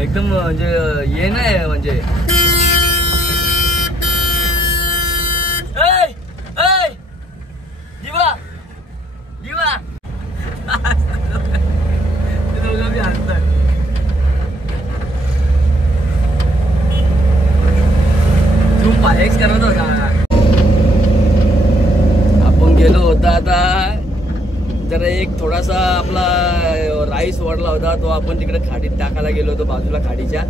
एकदम म्हणजे ये नाही म्हणजे जीवा जीवा तू पायक्स करत होता. आपण गेलो होता आता जरा एक थोडासा आपला राईस वडला होता तो आपण तिकडे खाडीत टाकायला गेलो होतो बाजूला खाडीच्या.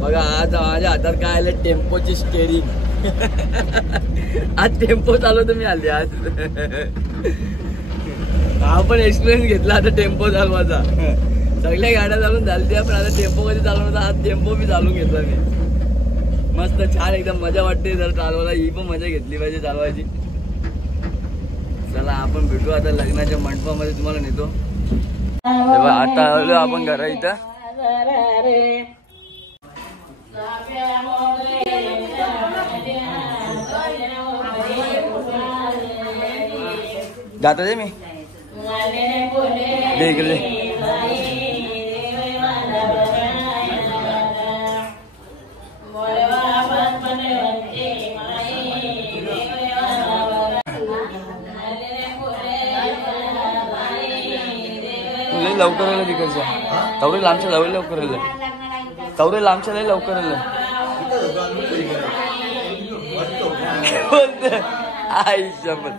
बघा आज माझ्या हातात काय आलं टेम्पोची स्टेरिंग. आज टेम्पो चालवतो मी आले आज. हा पण एक्सपिरियन्स घेतला आता टेम्पो चालवायचा. सगळ्या गाड्या चालून झाल्या पण आता टेम्पो कधी चालवणार आज टेम्पो मी चालवून घेतला मी. मस्त छान एकदम मजा वाटते जर चालवायला. ही पण मजा घेतली पाहिजे चालवायची. चला आपण भेटू आता लग्नाच्या मंडपामध्ये तुम्हाला नेतो. आता आलो आपण घरा इथं. जाता दे मी दे इकडे. लवकर आलं तिकडच्या तवरे लांबच्या जाऊ लवकर आलं. तवरे लांबच्या लय लवकर आलं. आई शपथ.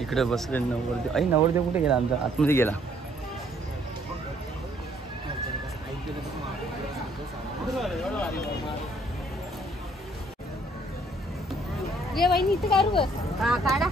इकडे बसले नवरदेव. आई नवरदेव कुठे गेला आमचा? आतमध्ये गेला. ये वहिनी इथे काढू का काढा.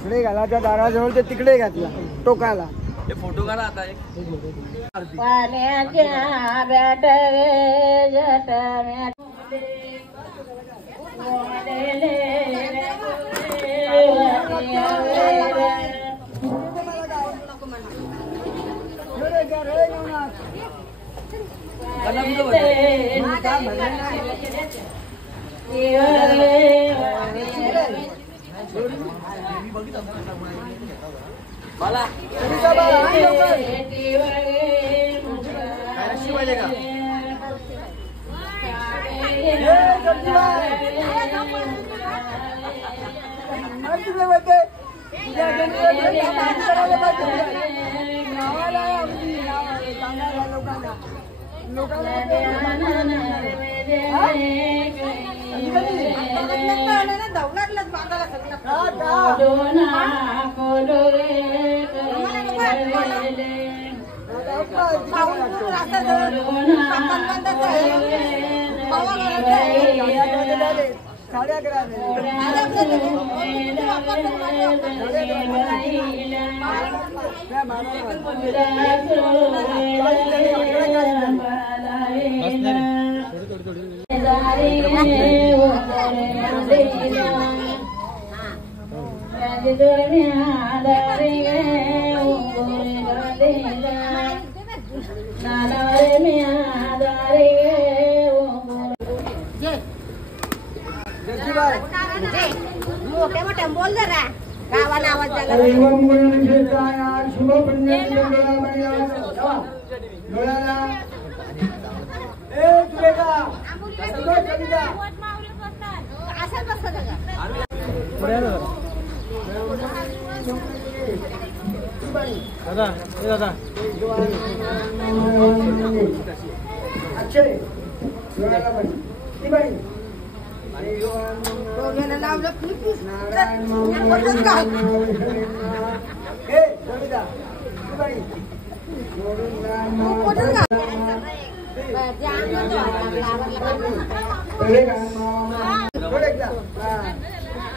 इकडे घाला त्या दाराजवळ ते तिकडे घातला टोकाला. फोटो काढा आता एक. मला मोठे मोठे बोल जरा गावाला आवाज झाला.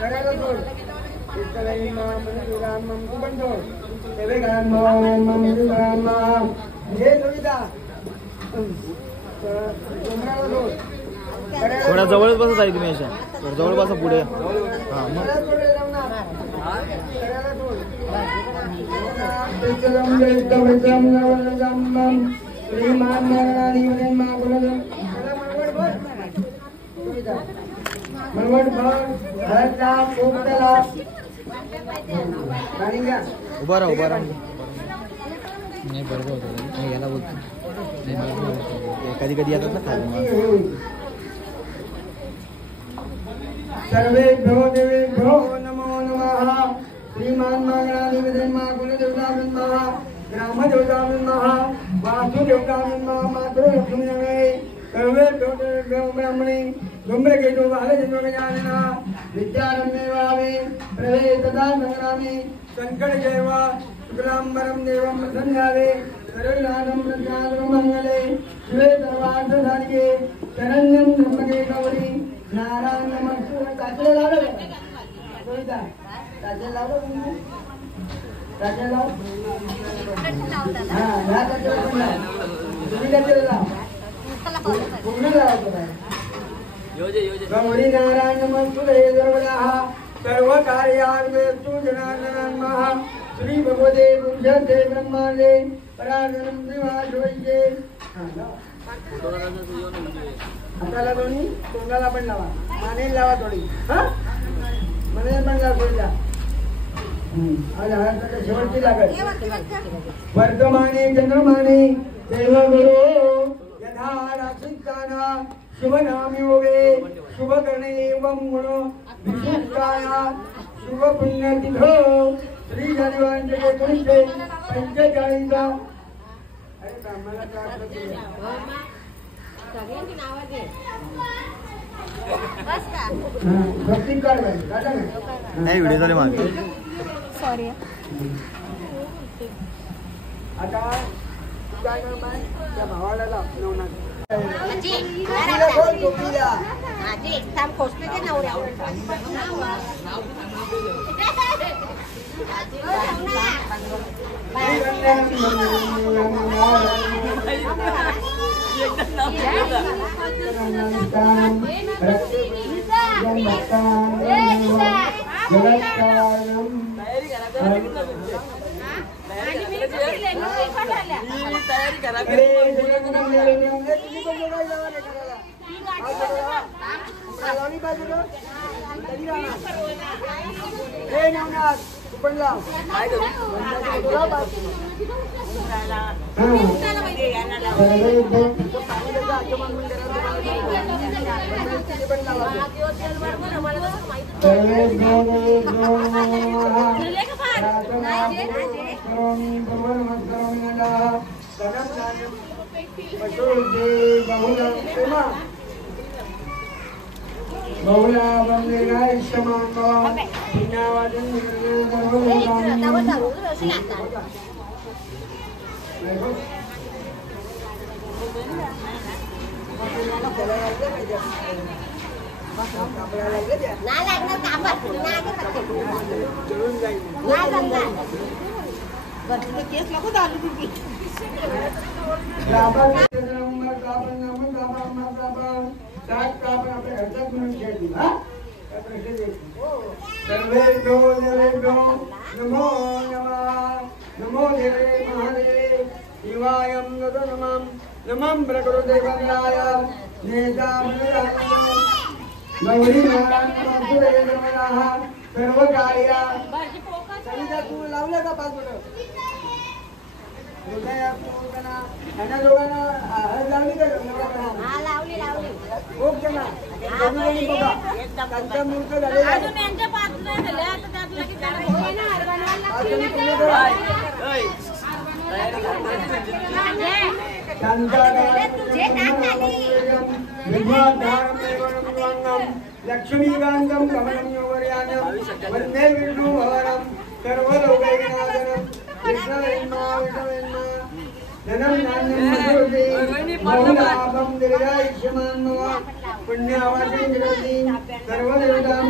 करायला सोड विठ्ठलाई माम राम मम तू पण सोड देवे गान मम राम हे जोडीदा डोंगराला सोड थोडा जवळच बसत आहे तुम्ही अशा थोडं जवळ बसा पुढे हा मग उभा राहा नाही बरोबर होतं नाही याला बोलतो नाही मला कधी कधी येतात ना खाली सर्वेभ्यो देवेभ्यो नमो नमः श्रीमान मागणाधिपतिर्मा कुलदेवताभिर्मा ग्रामदेवताभिर्मा वासुदेवताभिर्मा मातृलक्ष्मीनमे सर्वेभ्यो देवेभ्यो ब्राह्मणे धूम्रकेतो बालचन्द्रगजानना विद्यारम्ये वामे प्रभे तदा संग्रामे संकटजैव शुक्लाम्बरं देवं प्रसन्नाले सर्वनाथं प्रज्ञानमङ्गले शिवे सर्वार्थसाधिके शरण्यं त्र्यम्बके गौरी नारायण नमस्ते काचे लावलं कोणता काचे लावलं काचे लाव हां या काचे लाव तुम्ही काचे लाव पूर्ण लावतो काय योजे गौरी नारायण नमस्ते सर्वदा सर्व कार्यार्थेषु जनार्दनमः श्री भगवते पुरुषते ब्रह्मांडे परागणं श्रीवासवैये हाताला दोन्ही तोंडाला पण लावा मानेला लावा थोडी हा मने पण लावा थोडीला आज हळद शेवटची लागत वर्तमाने चंद्रमाने देव गुरु यथा राशिकाना शुभ नामी होवे शुभ करणे एवं गुण विशुद्धाया शुभ पुण्य तिथो श्री जानेवारी 1945 अरे ब्राह्मणाला प्रार्थना केली सगळ्यांची नावं दे बस का भक्ती कर दादा नाही व्हिडिओ झाले मागे सॉरी आता काय करणार त्या भावाला लावणार आजी तिला बोल गोपीला आजी थांब खोसले ते नवऱ्या तयारी करा पण लाव बहुला वंदेना इष्टमान पुण्यावादन केस नको चालू तुझी सर्वेभ्यो देवेभ्यो नमो नमः नमो देवे महादेवे शिवायं नमः नमः प्रकृते वंदाय नेता गौरी नारायण सर्व कार्य सविता तू लावलं का 5 मिनिटं त्यांना दोघांना हळद लावली का हा लावली लावली ओके ना बघा त्यांचा मूर्त झालेला अजून यांच्या 5 नाही झाले आता त्यातला की त्याला होणार लक्ष्मीकांतं कमलं योगर्यानं वन्दे विष्णु भवनं सर्वलोकैकनाथनं कृष्णवेन्मा धनं नान्यं मधुरते बहुलाभं दीर्घायुष्यमान् भव पुण्यावासिं जगति सर्वदेवतां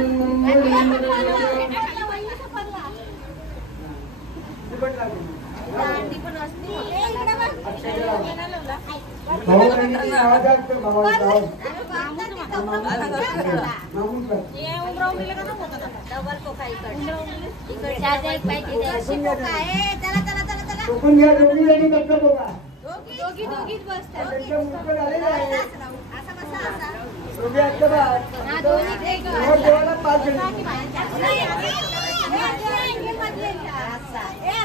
डबल पोका इकडे एक पाहिजे चला चला चला चला टोकून घ्या दोघी जणी बघता बघा दोघी दोघीच बसतात त्यांच्या मुलं झालेलं आहे असा बसा असा दोघी आता बघा हा दोन्ही एक देवाला 5 जण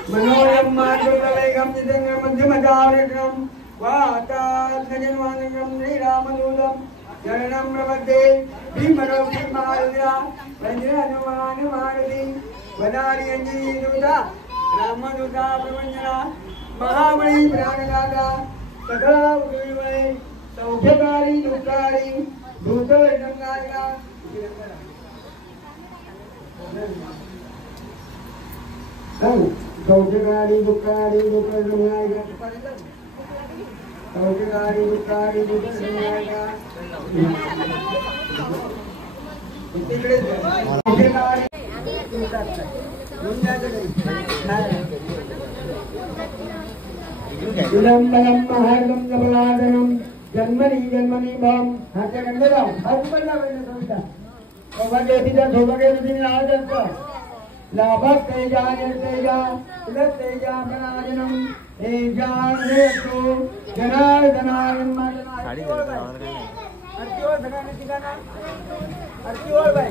मनोरम मार्गोलयगम निजंगम मध्यमदारिकम वातात्मजन्वानगम श्रीरामदूतम शरणं प्रपद्ये भीमरो भीमारुद्रा वज्रहनुमान मारुति वदारि अंजनी दूता रामदूता प्रवंजना महाबली प्राणदाता सकला उदयवय सौख्यकारी दुःखारी भूतगंगाधरा सौख्यकारी दुःखारी भूतगंगाधरा सौख्यकारी दुःखारी भूतगंगाधरा तिकडे सौख्यकारी विलंबनं महार्गं जबलादनं जन्मनी जन्मनी भम हाच्या गंधरा हरपडला वेळ कविता सौभाग्यवतीच्या सौभाग्यवतीने नाव जातं लाभक तेजा निर्तेजा उलट तेजा प्रणाजनम तेजान्यतो जनार्दनायन माजना आरतीवर सगळ्यांनी ठिकाणा आरतीवर बाय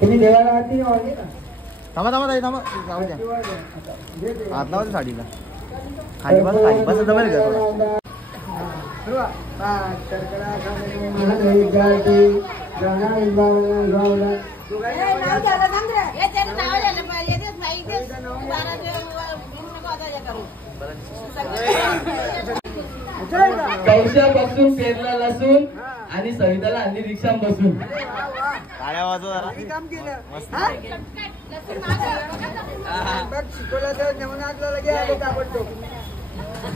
तुम्ही देवाला आरती वाजली का थांबा थांबा ताई थांबा जाऊ द्या हात लावा साडीला खाली बस जमेल का थोडा कौशापासून पेरला लसून आणि सविताला आणली रिक्षा बसून गाड्या वाजवा काम केलं बघ शिकवलं तर नवनाथला लगे आलो ताबडतोब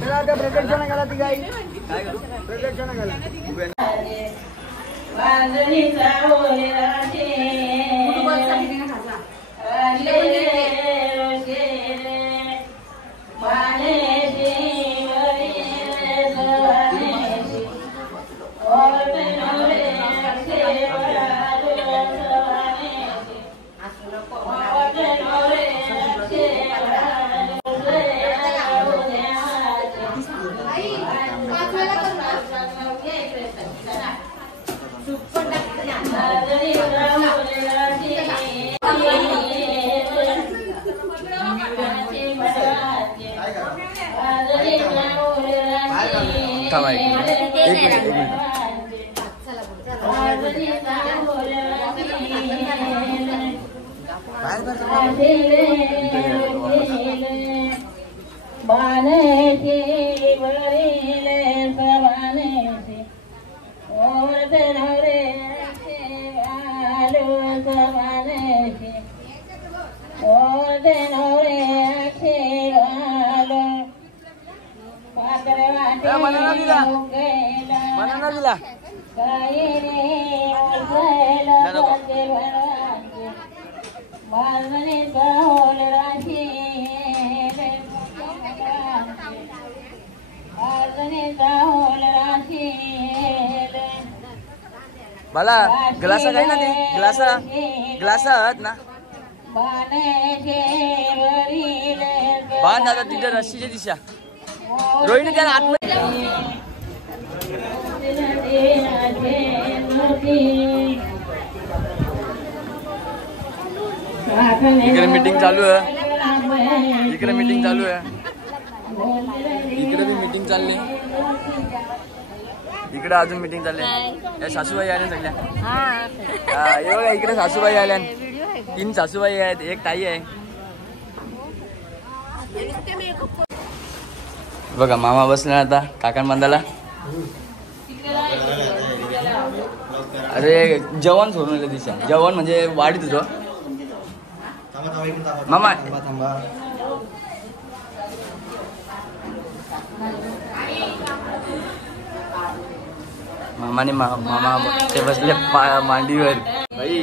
चला आता प्रदक्षिणा घाला ती गाई प्रदक्षिणा घाला बाला ग्लासा काय ना ते ग्लासात ना बांध आता तिथे रस्सीच्या दिशा रोहिणी त्याला आतमध्ये इकडे मीटिंग चालू आहे इकडे मीटिंग चालू आहे इकडे भी मीटिंग चालली इकडे अजून मीटिंग चालली या सासूबाई आल्या सगळ्या हे बघा इकडे सासूबाई आल्या 3 सासूबाई आहेत एक ताई आहे बघा मामा बसला आता काकान बांधाला अरे जेवण सोडून दिशा जेवण म्हणजे वाढीत होतो मामा मामाने मामा ते बसले मांडीवर भाई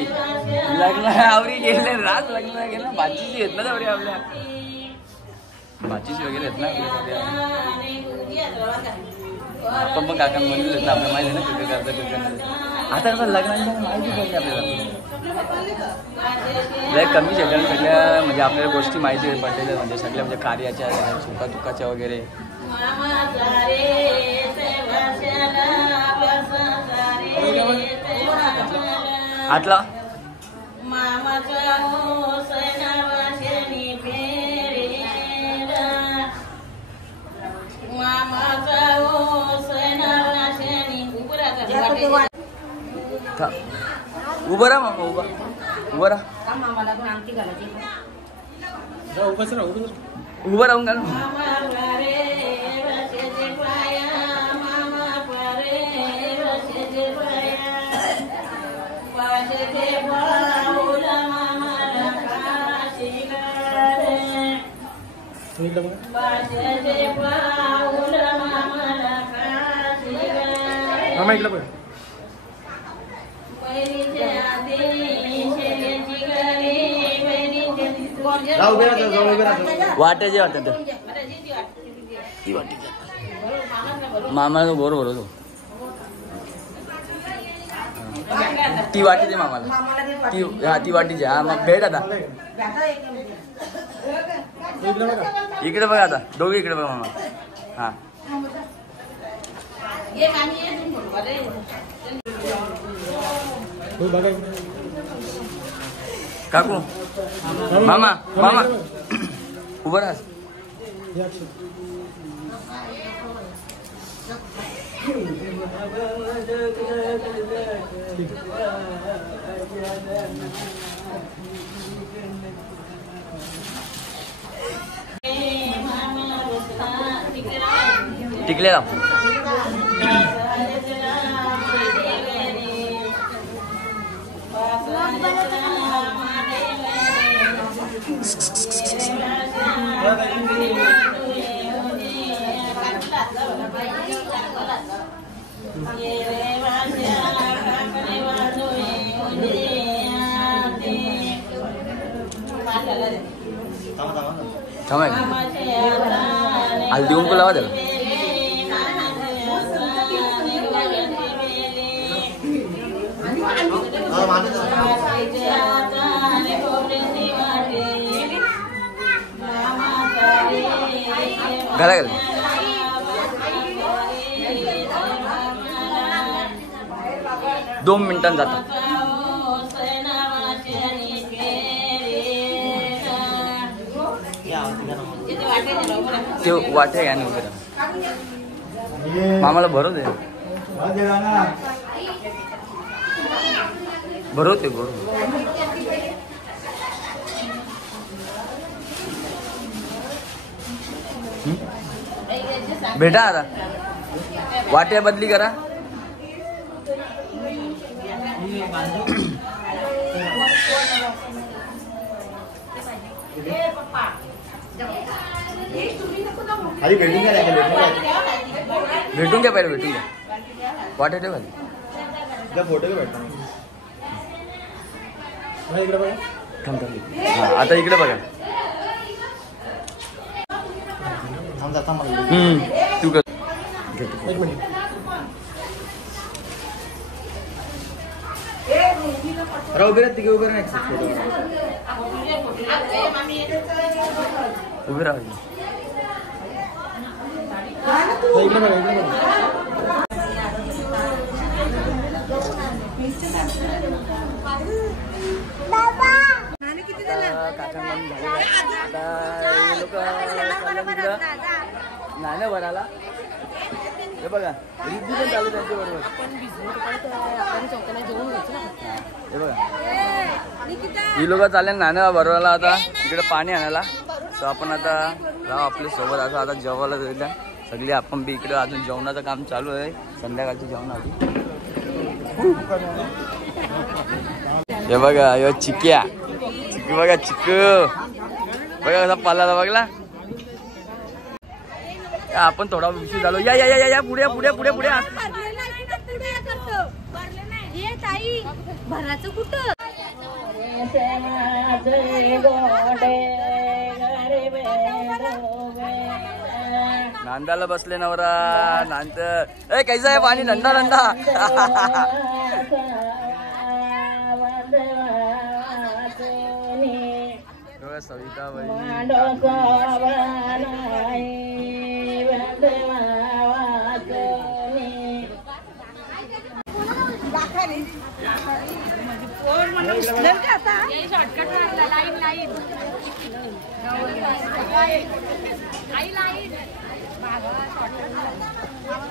लग्न आवरी गेले रात लग्न गेलं भाचीची येत ना तेवढी आपल्या भाचीची वगैरे येत ना आपण पण काका म्हणले आपल्या माहिती ना कुठे करता आता कसं लग्नाची माहिती पडली आपल्याला लय कमी सगळ्या म्हणजे आपल्याला गोष्टी माहिती पडलेल्या म्हणजे सगळ्या म्हणजे कार्याच्या सुखादुःखाच्या वगैरे. आतला उभं राहा मामा उभं राहा उभं राहून घाल. मामा इकडे बघ. वाट्याचे वाटत मामाला बरोबर होतो ती वाटी दे मामाला ती वाटीची. हा मग भेट आता इकडे बघा आता दोघे इकडे बघा मामा. हा काकू मामा मामा उभं राहा. टिकले लाव. हल्दी कुंकू लावा त्याला. घाला घाला 2 मिनिटांनी जाता. ते वाटे घ्या वगैरे मामाला भरवते भरवते भेटा आता वाट्या बदली करा. अरे भेटून घ्या भेटून घ्या पहिले भेटून घ्या. वाटे ठेवा फोटो भेटतो. इकडे बघा. आता इकडे बघा. तू कर. एक मिनिट. उभे राहा तिघे उभे राहा. उभे राहा. इकडे बघा इकडे बघा. नाण्या भराला हे बघा रिद्धी पण चालू त्यांच्या बरोबर. हे बघा ही लोक चालले नाण्या भरवायला आता इकडे पाणी आणायला. तर आपण आता राहू आपल्या सोबत असं आता जेवायला जायला सगळी आपण बी इकडे अजून जेवणाचं काम चालू आहे. संध्याकाळची जेवणाची. हे बघा यो चिक्या चिकू बघा चिकू बघा कसा पाला बघला. आपण थोडा विषय झालो. या या या या पुढे पुढे पुढे पुढे. नांदाला बसले नवरा नांद. ए कैसा आहे पाणी थंडा थंडा. सविता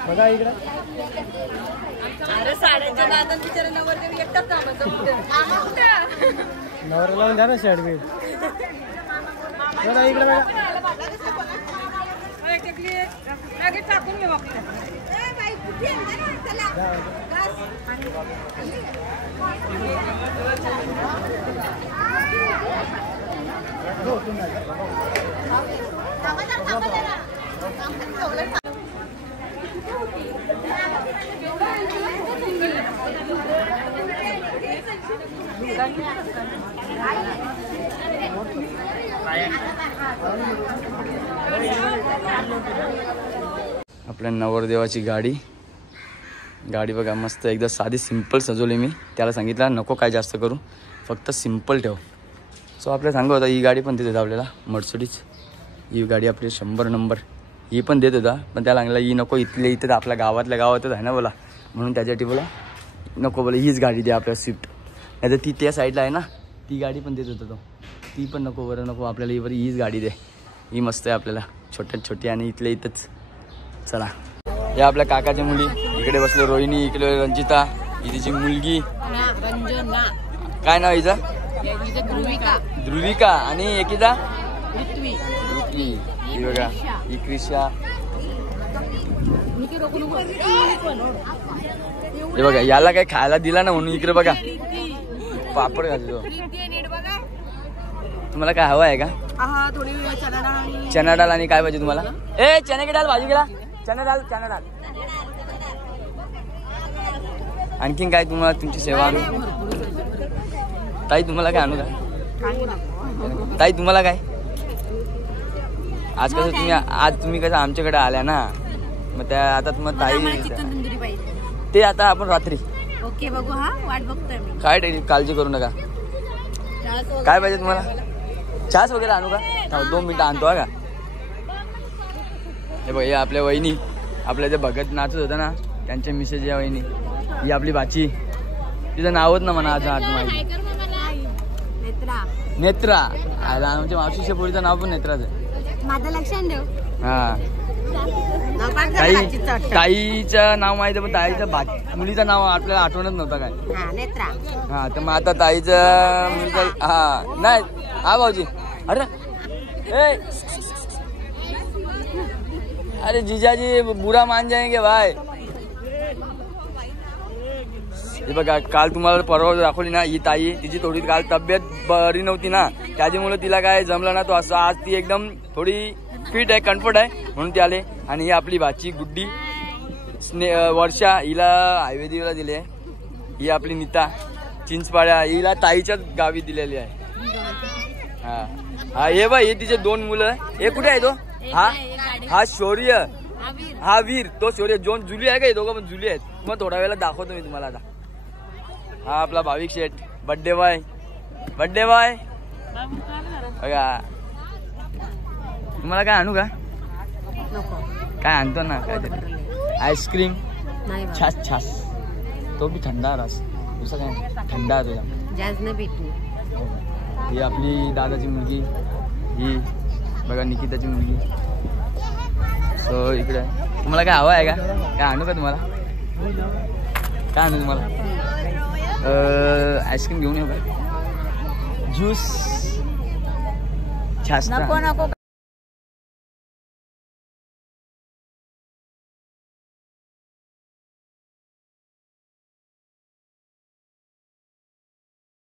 बघा इकडं अरे साड्यांच्या दादांना बिचारा नवरदेव एकटाच थांबायचं नवरा लावून द्या ना शर्ट बी बघा इकडे बघा टाकून घेऊ आपल्या नवरदेवाची गाडी बघा मस्त एकदम साधी सिंपल सजवली मी. त्याला सांगितलं नको काय जास्त करू, फक्त सिंपल ठेव. सो आपल्याला सांगत होता ही गाडी पण देत होता आपल्याला मर्सिडीज. ही गाडी आपली 100 नंबर ही पण देत होता, पण त्याला सांगितलं ही नको, इथल्या इथं आपल्या गावातल्या गावातच आहे ना बोला, म्हणून त्याच्यासाठी बोला नको बोला हीच गाडी द्या आपल्या स्विफ्ट. नाही तर ती त्या साईडला आहे ना ती गाडी पण देत होता तो, ती पण नको बरं नको आपल्याला ही बरं हीच गाडी दे. ही मस्त आहे आपल्याला छोट्यात छोटी आणि इथल्या इथंच. चला या आपल्या काकाच्या मुली इकडे बसले, रोहिणी इकडे रंजिता, ही तिची मुलगी रंजना, काय नाव हिचं ध्रुविका, ध्रुविका आणि एकीचा पृथ्वी, रुक्मी. ही बघा ही क्रिशा. हे बघा याला काय खायला दिला ना म्हणून इकडे बघा पापड घालतो. तुम्हाला काय हवं आहे का? चना डाळ आणि काय पाहिजे तुम्हाला? ए चने की डाळ भाजी गेला, चना डाळ आणखीन काय तुम्हाला तुमची सेवा आणू? ताई तुम्हाला काय आणू का? ताई तुम्हाला काय? आज कसं तुम्ही कसं आमच्याकडे आल्या ना, मग त्या आता तुम्हाला ताई ते आता आपण रात्री ओके बघू. हा वाट बघतोय मी. काय काळजी करू नका. काय पाहिजे तुम्हाला? चहाच वगैरे आणू का? 2 मिनिटं आणतो का. हे बघ हे आपल्या वहिनी, आपल्या जे भगत नाचत होतं ना त्यांच्या मिसेस या वहिनी. ही आपली बाची, तिचं नावच ना म्हणा आज माहिती नेत्रा. आमच्या मावशीच्या पोरीचं नाव पण नेत्राच आहे. माझं लक्षात ठेव. हा ताईचं नाव माहिती आहे, पण ताईचं मुलीचं नाव आपल्याला आठवणच नव्हतं काय. हा तर मग आता ताईचं मुलीचं हा नाही. हा भाऊजी अरे अरे जीजाजी बुरा मान जाएंगे भाई. हे बघा काल तुम्हाला परवा दाखवली ना ही ताई, तिची थोडी काल तब्येत बरी नव्हती ना, त्याच्यामुळे तिला काय जमलं ना तो असं. आज ती एकदम थोडी फिट आहे, कम्फर्ट आहे म्हणून ती आले. आणि ही आपली भाची गुड्डी वर्षा, हिला आयुर्वेदीला दिली आहे. ही आपली नीता चिंचपाड्या, हिला ताईच्याच गावी दिलेली आहे. हा हा हे बाई हे तिचे 2 मुलं. हे कुठे आहे तो? हा शौर्य, हा वीर, तो शौर्य. जुली आहे का? हे दोघं पण जुली आहेत. मग थोड्या वेळेला दाखवतो मी तुम्हाला. आता हा आपला भाविक शेठ, बड्डे बॉय बघा. तुम्हाला काय आणू का? काय आणतो ना काहीतरी आईस्क्रीम, छास तो बी थंडा रस, दुसरं काय थंडा तुझा. ही आपली दादाची मुलगी, ही बघा निकिताची मुलगी. सो इकडे तुम्हाला काय हवं आहे का? काय आणू का तुम्हाला? काय आणू तुम्हाला? आईस्क्रीम घेऊन येऊ का? ज्यूस, छास नको.